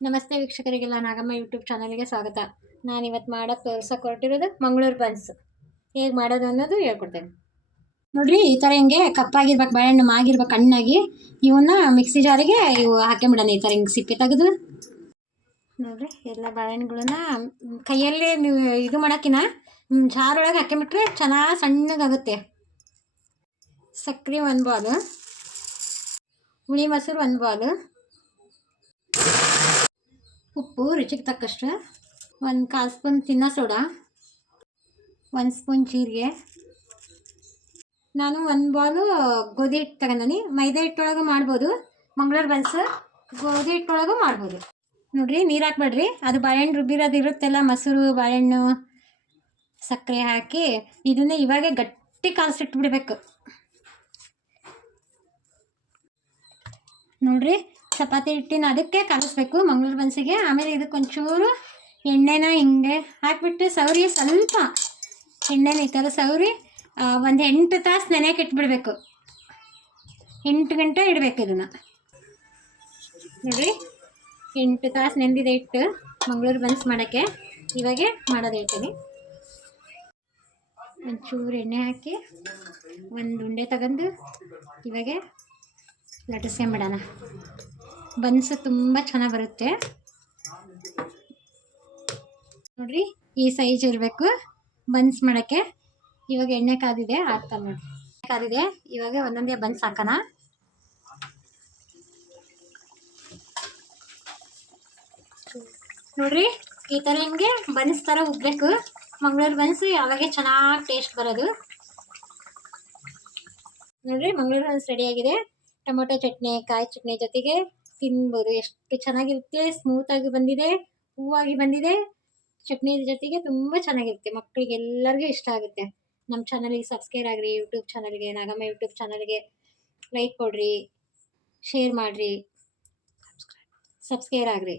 ನಮಸ್ತೆ ವೀಕ್ಷಕರಿಗೆಲ್ಲ ನಾಗಮ್ಮ ಯೂಟ್ಯೂಬ್ ಚಾನಲ್ಗೆ ಸ್ವಾಗತ. ನಾನು ಇವತ್ತು ಮಾಡೋಕ್ಕೆ ತೋರ್ಸೋಕೆ ಹೊರಟಿರೋದು ಮಂಗಳೂರು ಬನ್ಸ್. ಹೇಗೆ ಮಾಡೋದು ಅನ್ನೋದು ಹೇಳ್ಕೊಡ್ತೇನೆ. ನೋಡಿರಿ, ಈ ಥರ ಹಿಂಗೆ ಕಪ್ಪಾಗಿರ್ಬೇಕು ಬಾಳೆಹಣ್ಣು ಮಾಗಿರ್ಬೇಕು ಹಣ್ಣಾಗಿ ಇವನ್ನ ಮಿಕ್ಸಿ ಜಾರಿಗೆ ಇವು ಹಾಕೊಂಬಿಡೋಣ ಈ ಥರ ಹಿಂಗೆ ಸಿಪ್ಪೆ ತೆಗೆದು. ನೋಡ್ರಿ, ಎಲ್ಲ ಬಾಳೆಹಣ್ಣುಗಳನ್ನ ಕೈಯಲ್ಲಿ ಇದು ಮಾಡೋಕ್ಕಿನ ಜಾರೊಳಗೆ ಹಾಕೊಂಬಿಟ್ರೆ ಚೆನ್ನಾಗಿ ಸಣ್ಣಗಾಗುತ್ತೆ. ಸಕ್ಕರೆ ಒಂದು ಬಾಲು, ಹುಳಿ ಮೊಸರು ಒಂದು ಬಾಲು ಉಪ್ಪು ರುಚಿಗೆ ತಕ್ಕಷ್ಟು ಒಂದು ಕಾಲು ಸ್ಪೂನ್ ತಿನ್ನೋ ಸೋಡಾ, ಒಂದು ಸ್ಪೂನ್ ಜೀರಿಗೆ. ನಾನು ಒಂದು ಬಾಲು ಗೋಧಿ ಹಿಟ್ಟು ತಗೊಂಡಿ ಮೈದಾ ಹಿಟ್ಟೊಳಗೂ ಮಾಡ್ಬೋದು. ಮಂಗಳೂರು ಬನ್ಸ್. ಗೋಧಿ ಹಿಟ್ಟೊಳಗೂ ಮಾಡ್ಬೋದು. ನೋಡಿರಿ, ನೀರು ಹಾಕ್ಬೇಡ್ರಿ. ಅದು ಬಾಳೆಹಣ್ಣು ರುಬ್ಬಿರೋದು ಇರುತ್ತಲ್ಲ, ಮೊಸರು, ಬಾಳೆಹಣ್ಣು, ಸಕ್ಕರೆ ಹಾಕಿ ಇದನ್ನ ಇವಾಗೆ ಗಟ್ಟಿ ಕಾಲ್ಸಿಟ್ಬಿಡ್ಬೇಕು. ನೋಡ್ರಿ ಚಪಾತಿ ಹಿಟ್ಟಿನ ಅದಕ್ಕೆ ಕಲಿಸ್ಬೇಕು, ಮಂಗಳೂರು ಬನ್ಸಿಗೆ. ಆಮೇಲೆ ಇದಕ್ಕೆ ಒಂಚೂರು ಎಣ್ಣೆನ ಹಿಂಗೆ ಹಾಕಿಬಿಟ್ಟು ಸೌರಿ ಸ್ವಲ್ಪ ಎಣ್ಣೆನ ಈ ಥರ ಸೌರಿ ಒಂದು ಎಂಟು ತಾಸು ನೆನೆಯಕ್ಕೆ ಇಟ್ಬಿಡ್ಬೇಕು. ಎಂಟು ಗಂಟೆ ಇಡಬೇಕು ಇದನ್ನು. ನೋಡಿರಿ ಎಂಟು ತಾಸು ನೆಂದಿದೆ ಇಟ್ಟು ಮಂಗಳೂರು ಬನ್ಸ್ ಮಾಡೋಕ್ಕೆ. ಇವಾಗೆ ಮಾಡೋದು ಹೇಳ್ತೀನಿ ಒಂಚೂರು ಎಣ್ಣೆ ಹಾಕಿ ಒಂದು ಉಂಡೆ ತಗೊಂಡು ಇವಾಗೆ ಲಟ್ಟಿಸ್ಕೊಂಬಿಡೋಣ. ಬನ್ಸು ತುಂಬ ಚೆನ್ನಾಗಿ ಬರುತ್ತೆ. ನೋಡ್ರಿ, ಈ ಸೈಜ್ ಇರಬೇಕು. ಬನ್ಸ್ ಮಾಡೋಕ್ಕೆ ಇವಾಗ ಎಣ್ಣೆ ಕಾದಿದೆ ಹಾಕ್ತಾ ನೋಡಿ ಕಾದಿದೆ, ಇವಾಗ ಒಂದೊಂದೇ ಬನ್ಸ್ ಹಾಕೋಣ. ನೋಡ್ರಿ, ಈ ಥರ ನಿಮಗೆ ಬನ್ಸ್ ಥರ ಉಬ್ಬಬೇಕು ಮಂಗಳೂರು ಬನ್ಸ್ ಯಾವಾಗೆ ಚೆನ್ನಾಗಿ ಟೇಸ್ಟ್ ಬರೋದು. ನೋಡ್ರಿ, ಮಂಗಳೂರು ಬನ್ಸ್ ರೆಡಿಯಾಗಿದೆ ಟೊಮೊಟೊ ಚಟ್ನಿ, ಕಾಯಿ ಚಟ್ನಿ ಜೊತೆಗೆ ತಿನ್ಬೋದು. ಎಷ್ಟು ಚೆನ್ನಾಗಿರುತ್ತೆ ಸ್ಮೂತಾಗಿ ಬಂದಿದೆ, ಹೂವಾಗಿ ಬಂದಿದೆ. ಚಟ್ನಿ ಜೊತೆಗೆ ತುಂಬ ಚೆನ್ನಾಗಿರುತ್ತೆ. ಮಕ್ಕಳಿಗೆ ಎಲ್ಲರಿಗೂ ಇಷ್ಟ ಆಗುತ್ತೆ. ನಮ್ಮ ಚಾನಲಿಗೆ ಸಬ್ಸ್ಕ್ರೈಬ್ ಆಗಿರಿ ಯೂಟ್ಯೂಬ್ ಚಾನಲ್ಗೆ ನಾಗಮ್ಮ ಯೂಟ್ಯೂಬ್ ಚಾನಲ್ಗೆ ಲೈಕ್ ಕೊಡ್ರಿ ಶೇರ್ ಮಾಡಿರಿ ಸಬ್ಸ್ಕ್ರೈಬ್ ಆಗಿರಿ